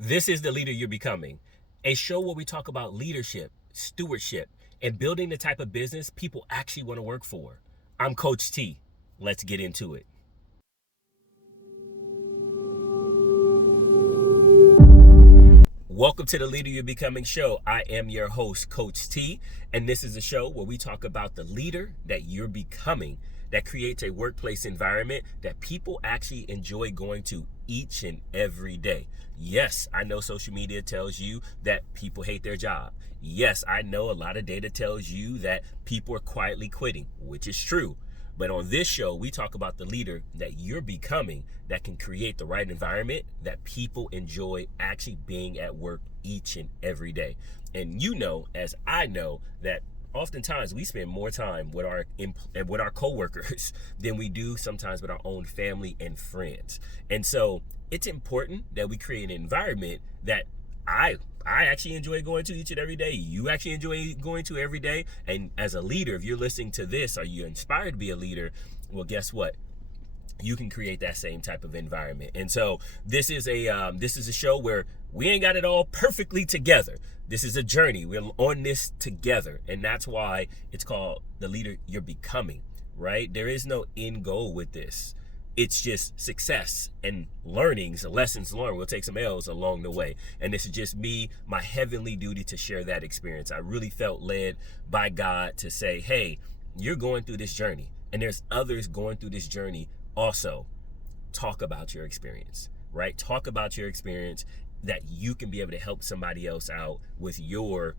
This is The Leader You're Becoming, a show where we talk about leadership, stewardship, and building the type of business people actually want to work for. I'm Coach T. Let's get into it. Welcome to The Leader You're Becoming show. I am your host, Coach T, and this is a show where we talk about the leader that you're becoming that creates a workplace environment that people actually enjoy going to each and every day. Yes, I know social media tells you that people hate their job. Yes, I know a lot of data tells you that people are quietly quitting, which is true. But on this show, we talk about the leader that you're becoming that can create the right environment that people enjoy actually being at work each and every day. And you know, as I know, that oftentimes we spend more time with our coworkers than we do sometimes with our own family and friends. And so it's important that we create an environment that I actually enjoy going to each and every day. You actually enjoy going to every day. And as a leader, if you're listening to this, are you inspired to be a leader? Well, guess what? You can create that same type of environment. And so this is a show where we ain't got it all perfectly together. This is a journey. We're on this together, and that's why it's called The Leader You're Becoming. Right? There is no end goal with this. It's just success and learnings, lessons learned. We'll take some L's along the way. And this is just me, my heavenly duty to share that experience. I really felt led by God to say, hey, you're going through this journey, and there's others going through this journey also. Talk about your experience, right? Talk about your experience that you can be able to help somebody else out with your,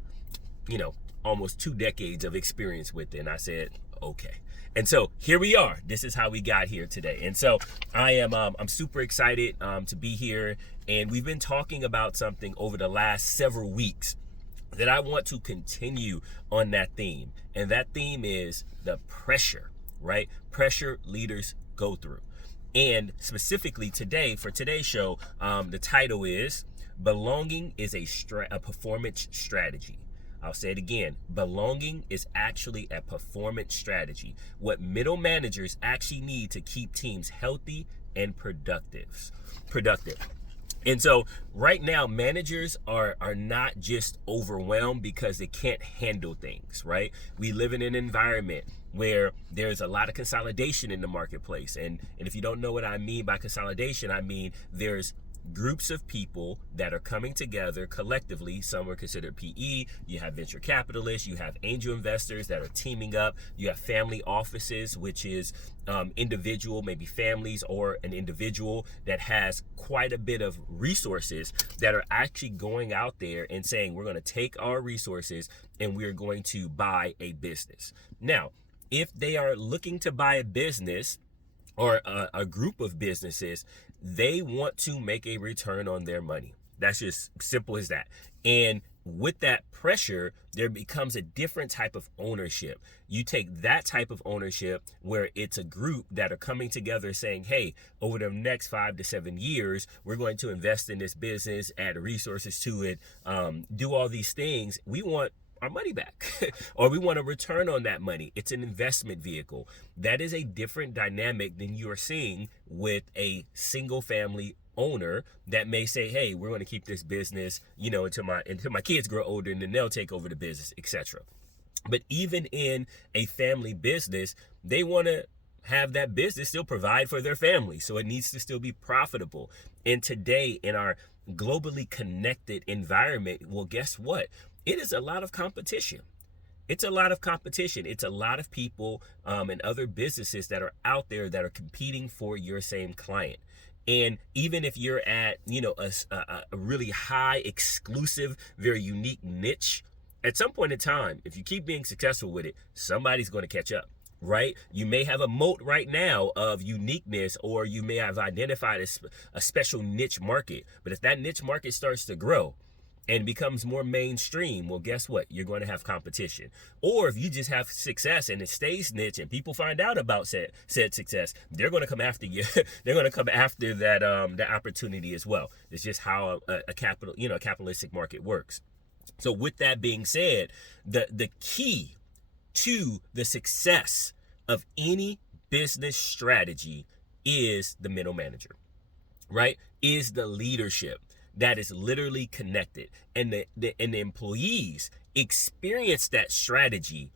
almost 2 decades of experience with it. And I said, okay. And so here we are. This is how we got here today. And so I'm super excited to be here. And we've been talking about something over the last several weeks that I want to continue on that theme. And that theme is the pressure, right? Pressure leaders go through. And specifically today, for today's show, the title is Belonging is a Performance Strategy. I'll say it again. Belonging is actually a performance strategy. What middle managers actually need to keep teams healthy and productive. And so right now, managers are not just overwhelmed because they can't handle things, right? We live in an environment where there's a lot of consolidation in the marketplace. And if you don't know what I mean by consolidation, I mean there's groups of people that are coming together collectively. Some are considered PE. You have venture capitalists. You have angel investors that are teaming up. You have family offices, which is individual, maybe families or an individual that has quite a bit of resources that are actually going out there and saying, we're going to take our resources and we're going to buy a business. Now, if they are looking to buy a business or a group of businesses, they want to make a return on their money. That's just simple as that. And with that pressure, there becomes a different type of ownership. You take that type of ownership where it's a group that are coming together saying, hey, over the next 5 to 7 years, we're going to invest in this business, add resources to it, do all these things. We want our money back or we want to return on that money. It's an investment vehicle. That is a different dynamic than you're seeing with a single family owner that may say, hey, we're going to keep this business, until my kids grow older and then they'll take over the business, etc. But even in a family business, they want to have that business still provide for their family. So it needs to still be profitable. And today in our globally connected environment, well, guess what? It is a lot of competition. It's a lot of competition. It's a lot of people and other businesses that are out there that are competing for your same client. And even if you're at, a really high, exclusive, very unique niche, at some point in time, if you keep being successful with it, somebody's going to catch up. Right? You may have a moat right now of uniqueness, or you may have identified a special niche market. But if that niche market starts to grow and becomes more mainstream, well, guess what? You're going to have competition. Or if you just have success and it stays niche and people find out about said success, they're going to come after you. They're going to come after that opportunity as well. It's just how a capitalistic market works. So with that being said, the key to the success of any business strategy is the middle manager, right? Is the leadership. that is literally connected. And the employees experience that strategy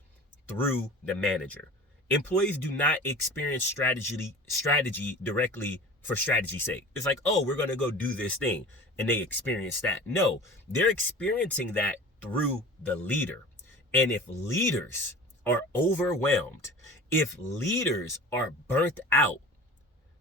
through the manager. Employees do not experience strategy directly for strategy's sake. It's like, oh, we're going to go do this thing, and they experience that. No, they're experiencing that through the leader. And if leaders are overwhelmed, if leaders are burnt out,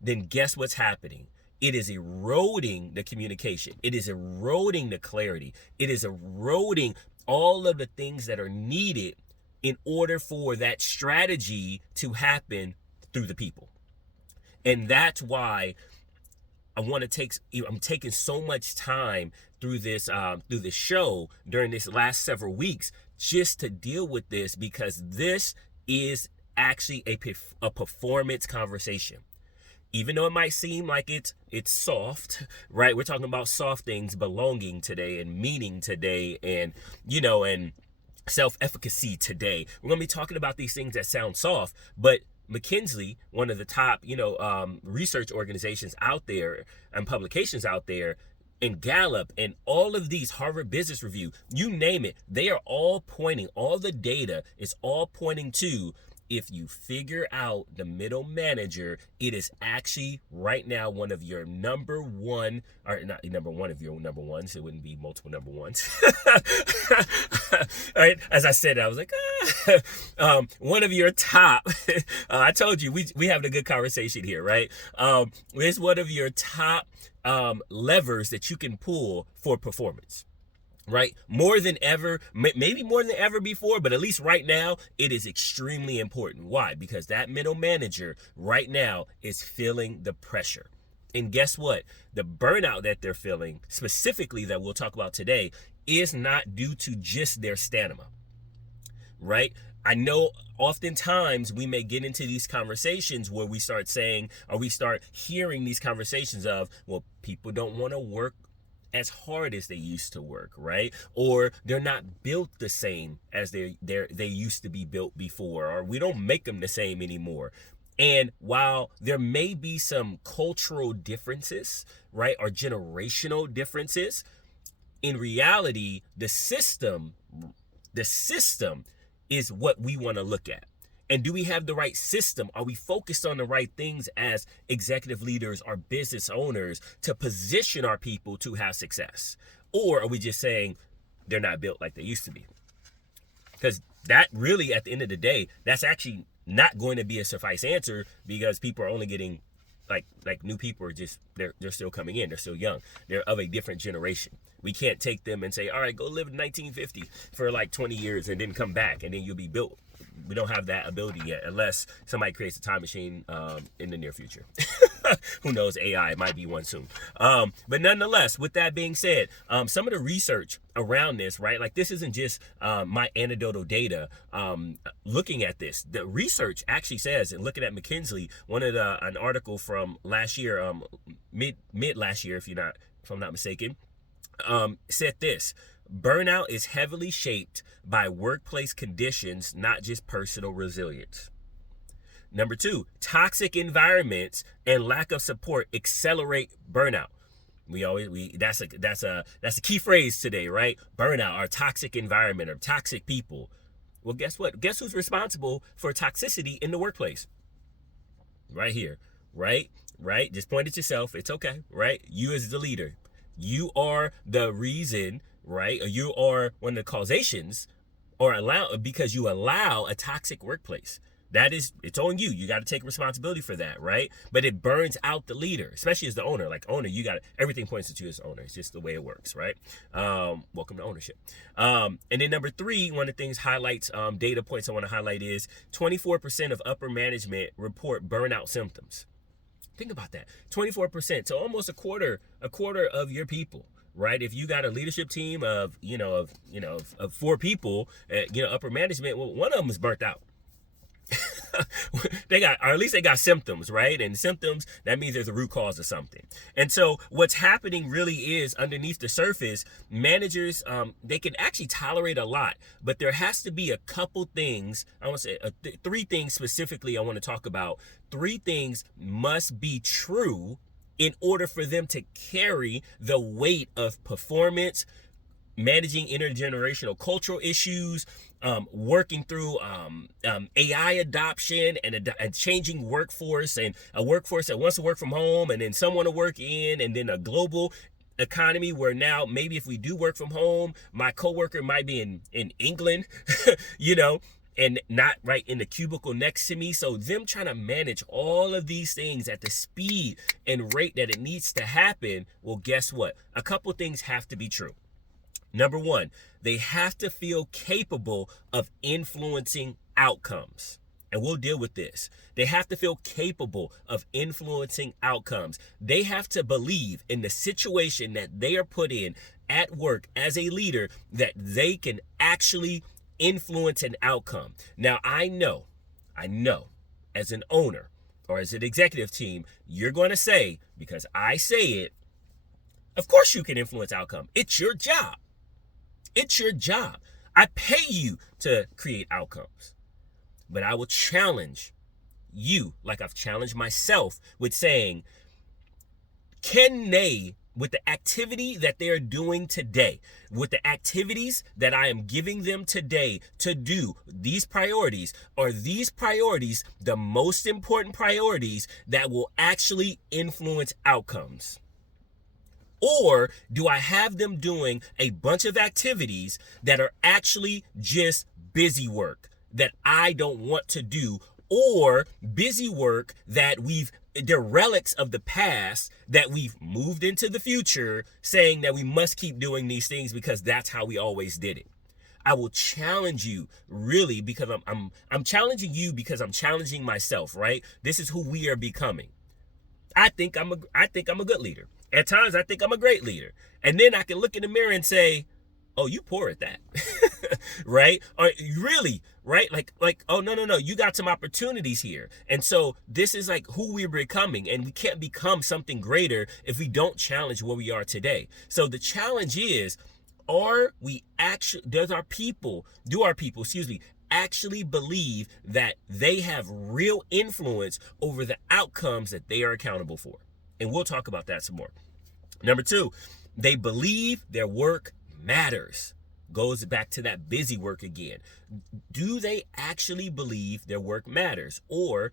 then guess what's happening? It is eroding the communication. It is eroding the clarity. It is eroding all of the things that are needed in order for that strategy to happen through the people. And that's why I'm taking so much time through this show during this last several weeks just to deal with this, because this is actually a performance conversation. Even though it might seem like it's soft, right? We're talking about soft things, belonging today and meaning today, and and self-efficacy today. We're going to be talking about these things that sound soft, but McKinsey, one of the top, research organizations out there and publications out there, and Gallup and all of these, Harvard Business Review, you name it, they are all pointing, all the data is all pointing to, if you figure out the middle manager, it is actually right now one of your number one, or not number one of your number ones. It wouldn't be multiple number ones. All right. As I said, I was like, one of your top, I told you, we having a good conversation here, right? It's one of your top levers that you can pull for performance. Right? More than ever, maybe more than ever before, but at least right now, it is extremely important. Why? Because that middle manager right now is feeling the pressure. And guess what? The burnout that they're feeling, specifically that we'll talk about today, is not due to just their stamina. Right? I know oftentimes we may get into these conversations where we start saying, or we start hearing these conversations of, well, people don't want to work as hard as they used to work, right? Or they're not built the same as they used to be built before, or we don't make them the same anymore. And while there may be some cultural differences, right, or generational differences, in reality, the system is what we want to look at. And do we have the right system? Are we focused on the right things as executive leaders or business owners to position our people to have success? Or are we just saying they're not built like they used to be? Because that really, at the end of the day, that's actually not going to be a suffice answer, because people are only getting, like new people are just, they're still coming in. They're still young. They're of a different generation. We can't take them and say, all right, go live in 1950 for like 20 years and then come back and then you'll be built. We don't have that ability yet, unless somebody creates a time machine in the near future. Who knows? AI might be one soon. But nonetheless, with that being said, some of the research around this, right? Like, this isn't just my anecdotal data. Looking at this, the research actually says, and looking at McKinsey, an article from last year, mid last year, if I'm not mistaken, said this: burnout is heavily shaped by workplace conditions, not just personal resilience. Number 2, toxic environments and lack of support accelerate burnout. That's a key phrase today, right? Burnout, or toxic environment, or toxic people. Well, guess what? Guess who's responsible for toxicity in the workplace? Right here, right? Just point at yourself. It's okay, right? You as the leader, you are the reason, right? Or you are one of the causations, because you allow a toxic workplace. It's on you. You got to take responsibility for that, right? But it burns out the leader, especially as the owner. Like, owner, everything points at you as owner. It's just the way it works, right? Welcome to ownership. And then number 3, one of the things data points I want to highlight is 24% of upper management report burnout symptoms. Think about that. 24%. So almost a quarter of your people, right? If you got a leadership team of 4 people, upper management, well, one of them is burnt out. Or at least they got symptoms, right? And symptoms, that means there's a root cause of something. And so what's happening really is, underneath the surface, managers, they can actually tolerate a lot, but there has to be a couple things. I want to say 3 things specifically I want to talk about. 3 things must be true in order for them to carry the weight of performance, managing intergenerational cultural issues, working through AI adoption and a changing workforce, and a workforce that wants to work from home and then some want to work in, and then a global economy where now maybe if we do work from home, my coworker might be in England, you know, and not right in the cubicle next to me. So them trying to manage all of these things at the speed and rate that it needs to happen, well, guess what? A couple things have to be true. Number one, they have to feel capable of influencing outcomes. And we'll deal with this. They have to feel capable of influencing outcomes. They have to believe in the situation that they are put in at work as a leader that they can actually influence an outcome. Now, I know, as an owner or as an executive team, you're going to say, because I say it, of course you can influence outcome. It's your job. It's your job. I pay you to create outcomes. But I will challenge you, like I've challenged myself, with saying, can they, with the activity that they are doing today, with the activities that I am giving them today to do these priorities, are these priorities the most important priorities that will actually influence outcomes? Or do I have them doing a bunch of activities that are actually just busy work that I don't want to do, or busy work that they're relics of the past that we've moved into the future, saying that we must keep doing these things because that's how we always did it? I will challenge you, really, because I'm challenging you because I'm challenging myself, right? This is who we are becoming. I think I'm a good leader. At times, I think I'm a great leader. And then I can look in the mirror and say, oh, you poor at that, right? Or really, right? Like, oh, no, you got some opportunities here. And so this is like who we're becoming, and we can't become something greater if we don't challenge where we are today. So the challenge is, do our people, actually believe that they have real influence over the outcomes that they are accountable for? And we'll talk about that some more. Number two, they believe their work matters. Goes back to that busy work again. Do they actually believe their work matters? Or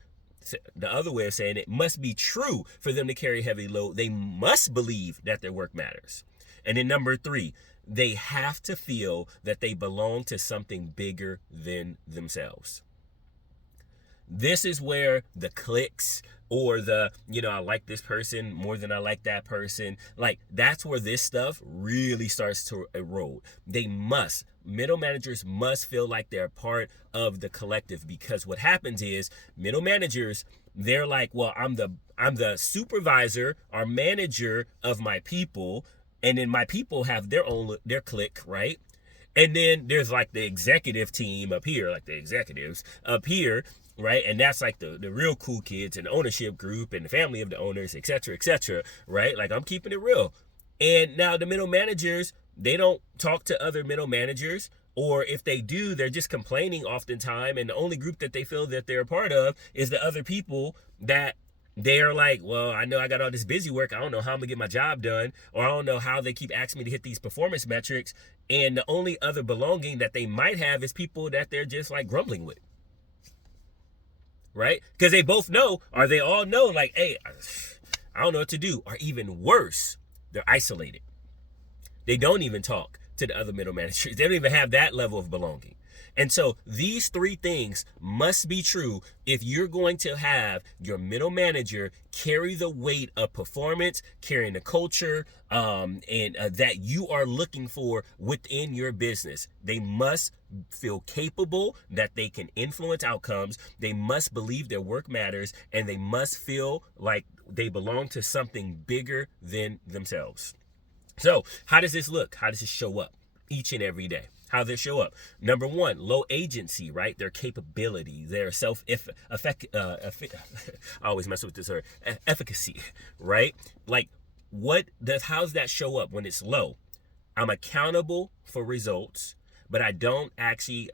the other way of saying it, must be true for them to carry heavy load. They must believe that their work matters. And then number three, they have to feel that they belong to something bigger than themselves. This is where the cliques or the, I like this person more than I like that person. Like, that's where this stuff really starts to erode. Middle managers must feel like they're part of the collective, because what happens is middle managers, they're like, well, I'm the supervisor or manager of my people. And then my people have their clique, right? And then there's like the executive team up here, like the executives up here, right? And that's like the real cool kids and the ownership group and the family of the owners, et cetera, right? Like, I'm keeping it real. And now the middle managers, they don't talk to other middle managers, or if they do, they're just complaining oftentimes. And the only group that they feel that they're a part of is the other people that they're like, well, I know I got all this busy work. I don't know how I'm gonna get my job done, or I don't know how they keep asking me to hit these performance metrics. And the only other belonging that they might have is people that they're just like grumbling with, right? Because they both know, or they all know, like, hey, I don't know what to do. Or even worse, they're isolated. They don't even talk to the other middle managers. They don't even have that level of belonging. And so these three things must be true if you're going to have your middle manager carry the weight of performance, carrying the culture, and that you are looking for within your business. They must feel capable that they can influence outcomes. They must believe their work matters, and they must feel like they belong to something bigger than themselves. So how does this look? How does this show up each and every day? How they show up? Number one, low agency, right? Their capability, their I always mess with this word, efficacy, right? Like, how's that show up when it's low? I'm accountable for results, but I don't actually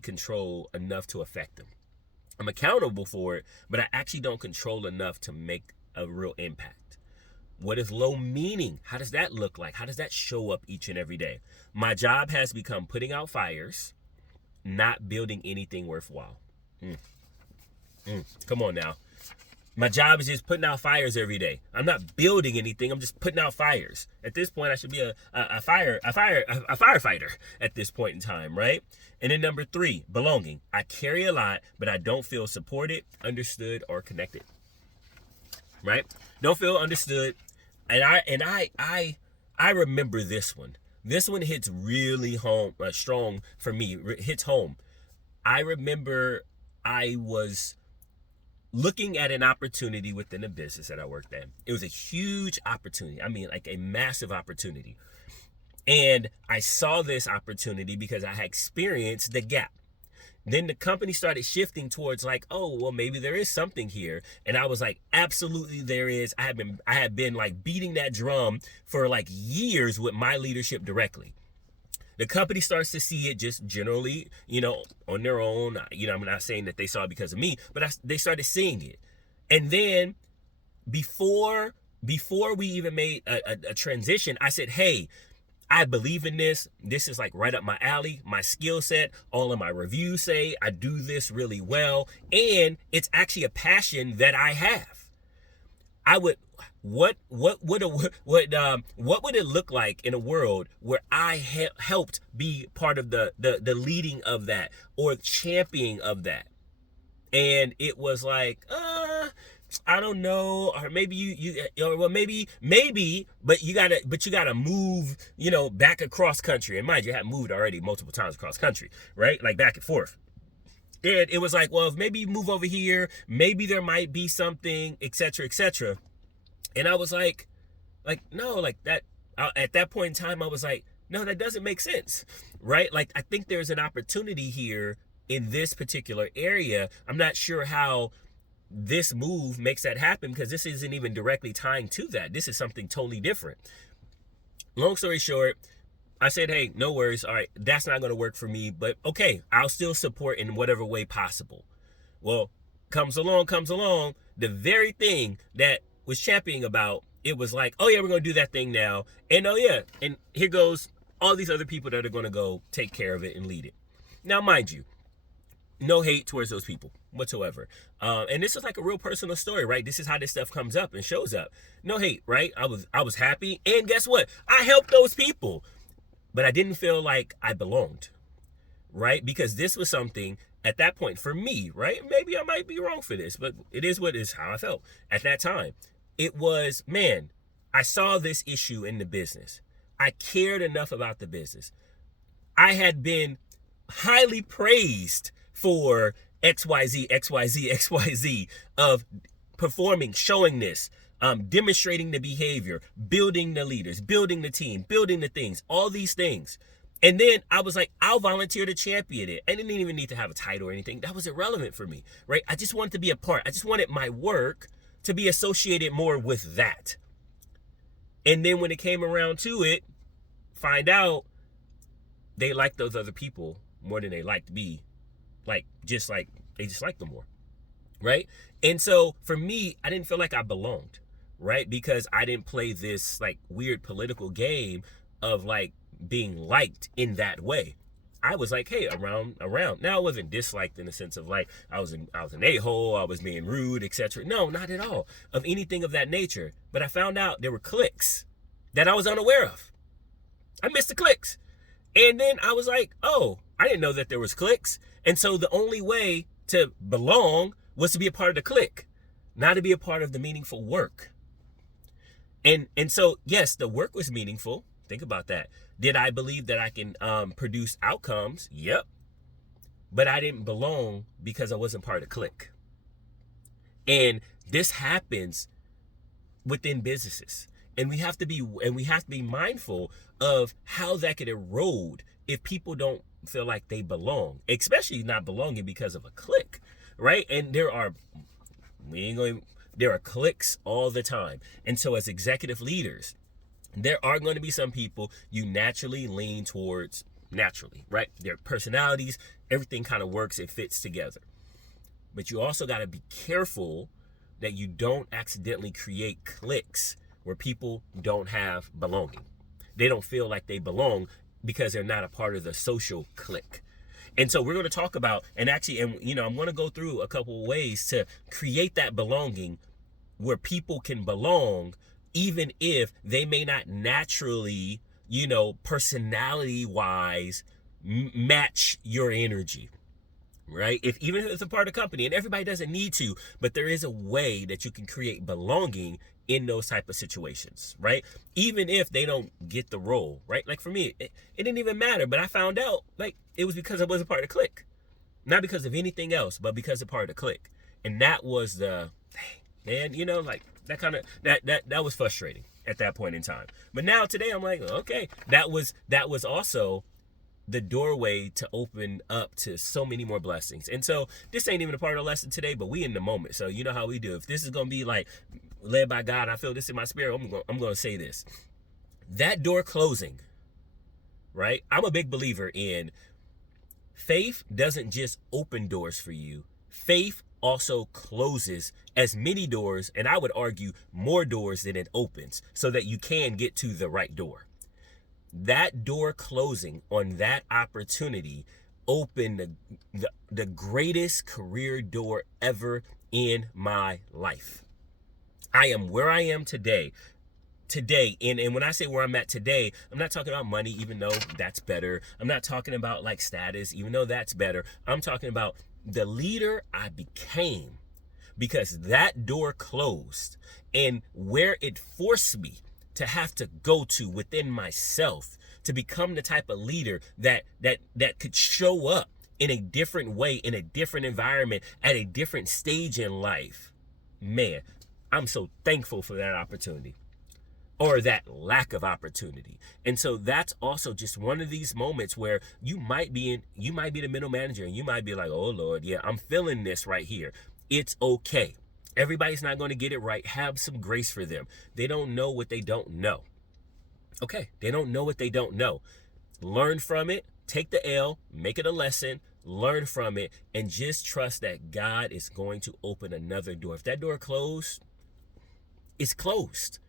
control enough to affect them. I'm accountable for it, but I actually don't control enough to make a real impact? What is low meaning? How does that look like? How does that show up each and every day? My job has become putting out fires, not building anything worthwhile. Come on now. My job is just putting out fires every day. I'm not building anything. I'm just putting out fires. At this point, I should be a firefighter at this point in time, right? And then number 3, belonging. I carry a lot, but I don't feel supported, understood, or connected. Right? Don't feel understood. And I remember this one. This one hits really home, strong for me. Hits home. I remember I was looking at an opportunity within a business that I worked at. It was a huge opportunity. I mean, like a massive opportunity. And I saw this opportunity because I had experienced the gap. Then the company started shifting towards like, oh, well, maybe there is something here. And I was like, absolutely there is. I had been like beating that drum for like years with my leadership directly. The company starts to see it just generally, on their own. I'm not saying that they saw it because of me, but they started seeing it. And then before we even made a transition, I said, hey, I believe in this. This is like right up my alley, my skill set. All of my reviews say I do this really well. And it's actually a passion that I have. What would it look like in a world where I helped be part of the leading of that or championing of that? And it was like, I don't know, or maybe but you gotta move, back across country. And mind you, I had moved already multiple times across country, right? Like back and forth. And it was like, well, if maybe you move over here, maybe there might be something, etc., etc. And I was like, no, like that. At that point in time, I was like, no, that doesn't make sense, right? Like, I think there's an opportunity here in this particular area. I'm not sure how this move makes that happen because this isn't even directly tying to that. This is something totally different. Long story short, I said, hey, no worries. All right, that's not going to work for me, but okay, I'll still support in whatever way possible. Well, comes along, the very thing that was championing about, it was like, oh yeah, we're going to do that thing now. And oh yeah, and here goes all these other people that are going to go take care of it and lead it. Now, mind you, no hate towards those people whatsoever. And this is like a real personal story, right? This is how this stuff comes up and shows up. No hate, right? I was happy. And guess what? I helped those people, but I didn't feel like I belonged, right? Because this was something at that point for me, right? Maybe I might be wrong for this, but it is what is how I felt at that time. It was, man, I saw this issue in the business. I cared enough about the business. I had been highly praised for XYZ of performing, showing this, demonstrating the behavior, building the leaders, building the team, building the things, all these things. And then I was like, I'll volunteer to champion it. I didn't even need to have a title or anything. That was irrelevant for me, right? I just wanted to be a part. I just wanted my work to be associated more with that. And then when it came around to it, find out they liked those other people more than they liked me. They just liked them more, right? And so for me, I didn't feel like I belonged, right? Because I didn't play this like weird political game of like being liked in that way. I was like, hey, around. Now, I wasn't disliked in the sense of like I was an a-hole, I was being rude, etc. No, not at all of anything of that nature. But I found out there were cliques that I was unaware of. I missed the cliques. And then I was like, oh, I didn't know that there was cliques. And so the only way to belong was to be a part of the clique, not to be a part of the meaningful work. And so, yes, the work was meaningful. Think about that. Did I believe that I can produce outcomes? Yep. But I didn't belong because I wasn't part of the clique. And this happens within businesses. And we have to be mindful of how that could erode if people don't feel like they belong, especially not belonging because of a clique, right? And there are cliques all the time. And so as executive leaders, there are going to be some people you naturally lean towards naturally, right? Their personalities, everything kind of works, it fits together. But you also got to be careful that you don't accidentally create cliques where people don't have belonging. They don't feel like they belong because they're not a part of the social clique. And so we're going to talk about, and I'm going to go through a couple of ways to create that belonging where people can belong, even if they may not naturally, personality wise match your energy. Right? Even if it's a part of the company, and everybody doesn't need to, but there is a way that you can create belonging in those type of situations, right? Even if they don't get the role, right? Like for me, it didn't even matter, but I found out like it was because I wasn't part of the clique, not because of anything else, but because of part of the clique, and that was the man, like that kind of that was frustrating at that point in time. But now today, I'm like, okay, that was also the doorway to open up to so many more blessings. And so this ain't even a part of the lesson today, but we in the moment. So you know how we do. If this is going to be like led by God, I feel this in my spirit, I'm going to say this. That door closing, right? I'm a big believer in faith doesn't just open doors for you. Faith also closes as many doors, and I would argue more doors than it opens, so that you can get to the right door. That door closing on that opportunity opened the greatest career door ever in my life. I am where I am today. And when I say where I'm at today, I'm not talking about money, even though that's better. I'm not talking about like status, even though that's better. I'm talking about the leader I became because that door closed, and where it forced me to have to go to within myself to become the type of leader that could show up in a different way, in a different environment, at a different stage in life. Man, I'm so thankful for that opportunity, or that lack of opportunity. And so that's also just one of these moments where you might be the middle manager, and you might be like, oh Lord, yeah, I'm feeling this right here. It's okay. Everybody's not going to get it right. Have some grace for them. They don't know what they don't know. Okay, they don't know what they don't know. Learn from it. Take the L, make it a lesson, learn from it, and just trust that God is going to open another door. If that door closed, it's closed.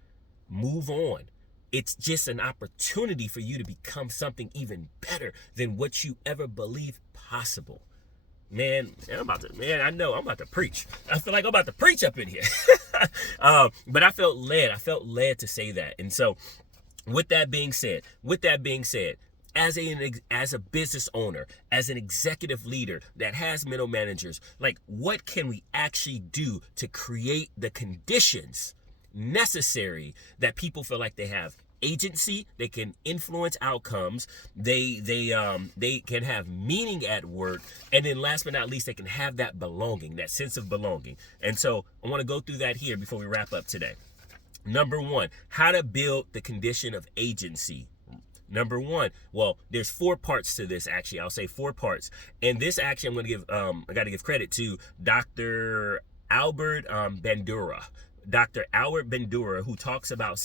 Move on. It's just an opportunity for you to become something even better than what you ever believed possible. Man, I know I'm about to preach. I feel like I'm about to preach up in here. But I felt led to say that. And so with that being said, as a business owner, as an executive leader that has middle managers, like what can we actually do to create the conditions necessary that people feel like they have agency, they can influence outcomes, they can have meaning at work, and then last but not least, they can have that belonging, that sense of belonging. And so I want to go through that here before we wrap up today. Number one, how to build the condition of agency. Number one, well, there's 4 parts to this, actually. I'll say 4 parts. And this actually, I'm going to give, I got to give credit to Dr. Albert Bandura. Dr. Albert Bandura, who talks about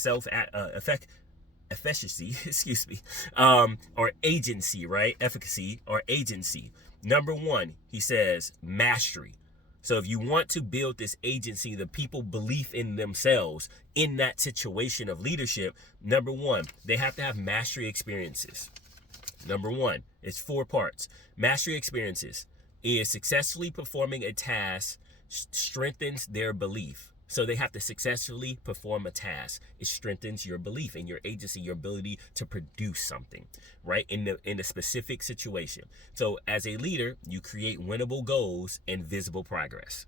efficacy, excuse me, or agency, right? Efficacy or agency. Number one, he says mastery. So if you want to build this agency, the people belief in themselves in that situation of leadership, number one, they have to have mastery experiences. Number one, it's 4 parts. Mastery experiences is successfully performing a task strengthens their belief. So they have to successfully perform a task. It strengthens your belief in your agency, your ability to produce something, right? In the specific situation. So as a leader, you create winnable goals and visible progress.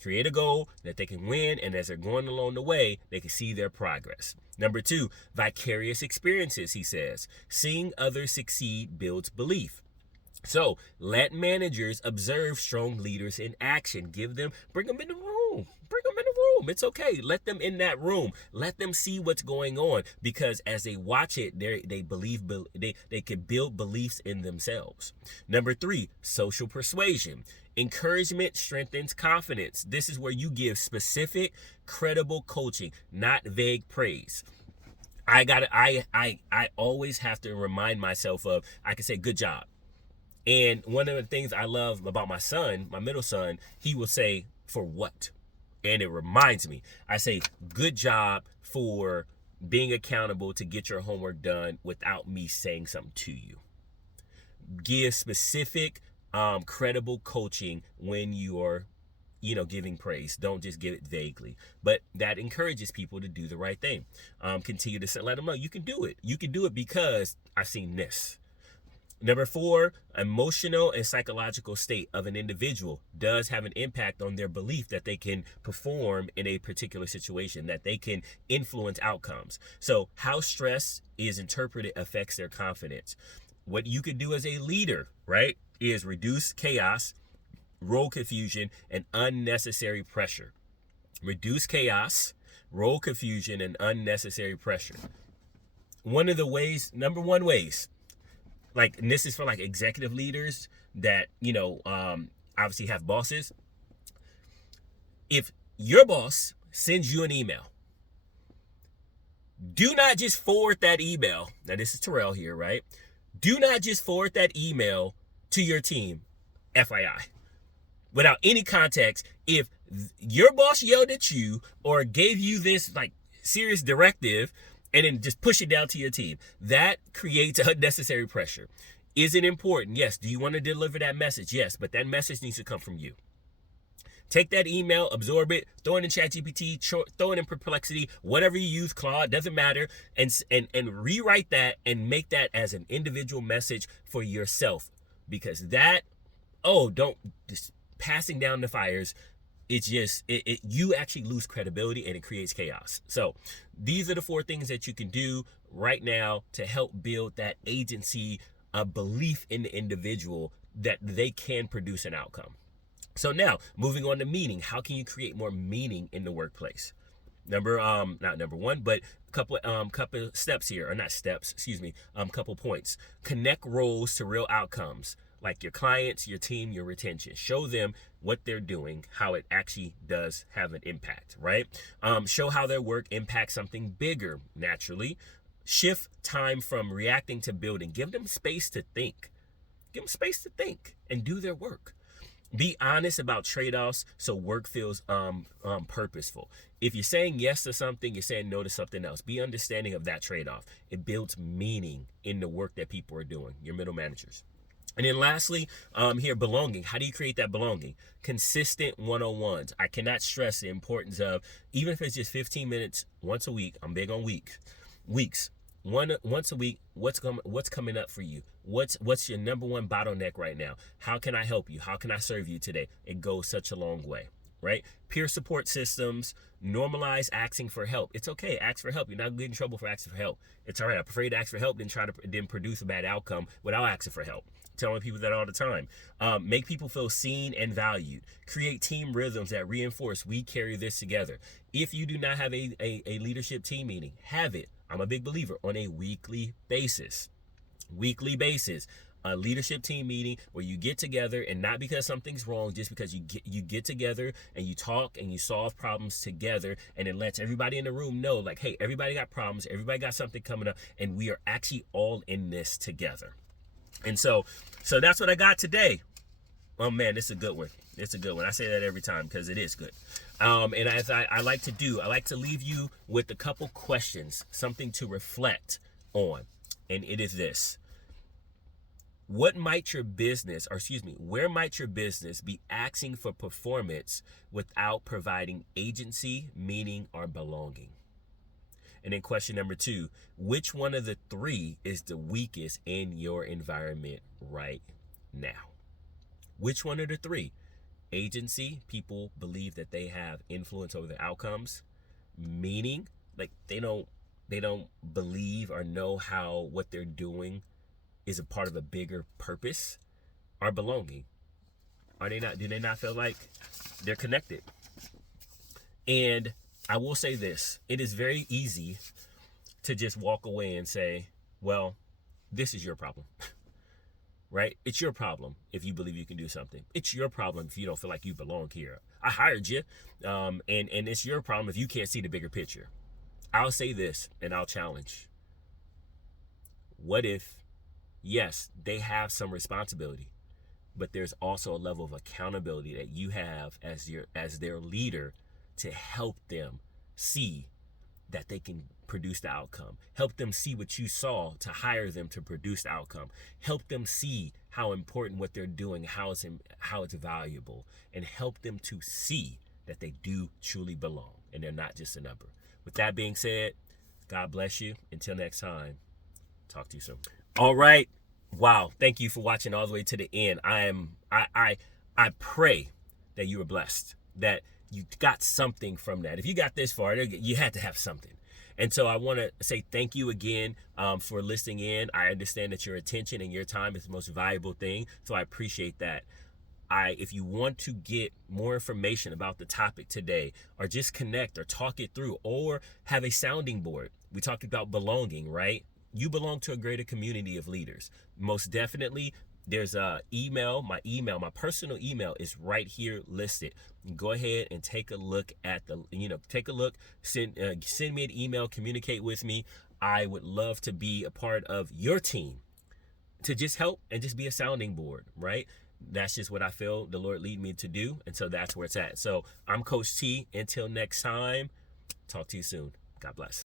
Create a goal that they can win, and as they're going along the way, they can see their progress. Number 2, vicarious experiences, he says. Seeing others succeed builds belief. So let managers observe strong leaders in action. Bring them in the room. It's okay. Let them in that room. Let them see what's going on, because as they watch it, they can build beliefs in themselves. Number 3, social persuasion. Encouragement strengthens confidence. This is where you give specific, credible coaching, not vague praise. I always have to remind myself of, I can say good job. And one of the things I love about my son, my middle son, he will say, for what? And it reminds me, I say, good job for being accountable to get your homework done without me saying something to you. Give specific, credible coaching when you are, giving praise. Don't just give it vaguely. But that encourages people to do the right thing. Continue to let them know you can do it. You can do it because I've seen this. Number 4, emotional and psychological state of an individual does have an impact on their belief that they can perform in a particular situation, that they can influence outcomes. So how stress is interpreted affects their confidence. What you could do as a leader, right, is reduce chaos, role confusion, and unnecessary pressure. Reduce chaos, role confusion, and unnecessary pressure. Number one ways, and this is for executive leaders that, obviously have bosses. If your boss sends you an email, do not just forward that email. Now, this is Terrell here, right? Do not just forward that email to your team, FYI, without any context. If your boss yelled at you or gave you this serious directive, and then just push it down to your team, that creates unnecessary pressure. Is it important? Yes. Do you want to deliver that message? Yes. But that message needs to come from you. Take that email, absorb it, throw it in ChatGPT, throw it in Perplexity, whatever you use, Claude, doesn't matter, and rewrite that and make that as an individual message for yourself. Because don't just passing down the fires. It's just, you actually lose credibility and it creates chaos. So these are the 4 things that you can do right now to help build that agency, a belief in the individual that they can produce an outcome. So now moving on to meaning. How can you create more meaning in the workplace? Not number 1, but couple steps here, or not steps, excuse me, couple points. Connect roles to real outcomes, like your clients, your team, your retention. Show them what they're doing, how it actually does have an impact, right? Show how their work impacts something bigger naturally. Shift time from reacting to building. Give them space to think. Give them space to think and do their work. Be honest about trade-offs so work feels purposeful. If you're saying yes to something, you're saying no to something else. Be understanding of that trade-off. It builds meaning in the work that people are doing, your middle managers. And then lastly, here, belonging. How do you create that belonging? Consistent one-on-ones. I cannot stress the importance of, even if it's just 15 minutes once a week, I'm big on weeks. Once a week, what's coming up for you? What's your number one bottleneck right now? How can I help you? How can I serve you today? It goes such a long way, right? Peer support systems. Normalize asking for help. It's okay. Ask for help. You're not getting in trouble for asking for help. It's all right. I prefer to ask for help than try to produce a bad outcome without asking for help. Telling people that all the time. Make people feel seen and valued. Create team rhythms that reinforce we carry this together. If you do not have a leadership team meeting, have it. I'm a big believer on a weekly basis. A leadership team meeting where you get together, and not because something's wrong, just because you get together and you talk and you solve problems together, and it lets everybody in the room know, hey, everybody got problems, everybody got something coming up, and we are actually all in this together. And so that's what I got today. Oh man, this is a good one. It's a good one. I say that every time because it is good. And as I like to leave you with a couple questions, something to reflect on. And it is this. Where might your business be asking for performance without providing agency, meaning, or belonging? And then question number 2, which one of the 3 is the weakest in your environment right now? Which one of the 3? Agency, people believe that they have influence over the outcomes. Meaning, they don't believe or know how what they're doing is a part of a bigger purpose. Or belonging. Do they not feel like they're connected? And I will say this, it is very easy to just walk away and say, well, this is your problem, right? It's your problem if you believe you can do something. It's your problem if you don't feel like you belong here. I hired you, and it's your problem if you can't see the bigger picture. I'll say this, and I'll challenge. What if, yes, they have some responsibility, but there's also a level of accountability that you have as their leader to help them see that they can produce the outcome. Help them see what you saw to hire them to produce the outcome. Help them see how important what they're doing, how it's valuable, and help them to see that they do truly belong and they're not just a number. With that being said, God bless you. Until next time, talk to you soon. All right. Wow. Thank you for watching all the way to the end. I pray that you were blessed, that you got something from that. If you got this far, you had to have something. And so I want to say thank you again for listening in. I understand that your attention and your time is the most valuable thing, so I appreciate that. If you want to get more information about the topic today, or just connect or talk it through, or have a sounding board, we talked about belonging, right? You belong to a greater community of leaders. Most definitely, there's a email. My personal email is right here listed. Go ahead and take a look at send me an email, communicate with me. I would love to be a part of your team to just help and just be a sounding board, right? That's just what I feel the Lord lead me to do. And so that's where it's at. So I'm Coach T. Until next time, talk to you soon. God bless.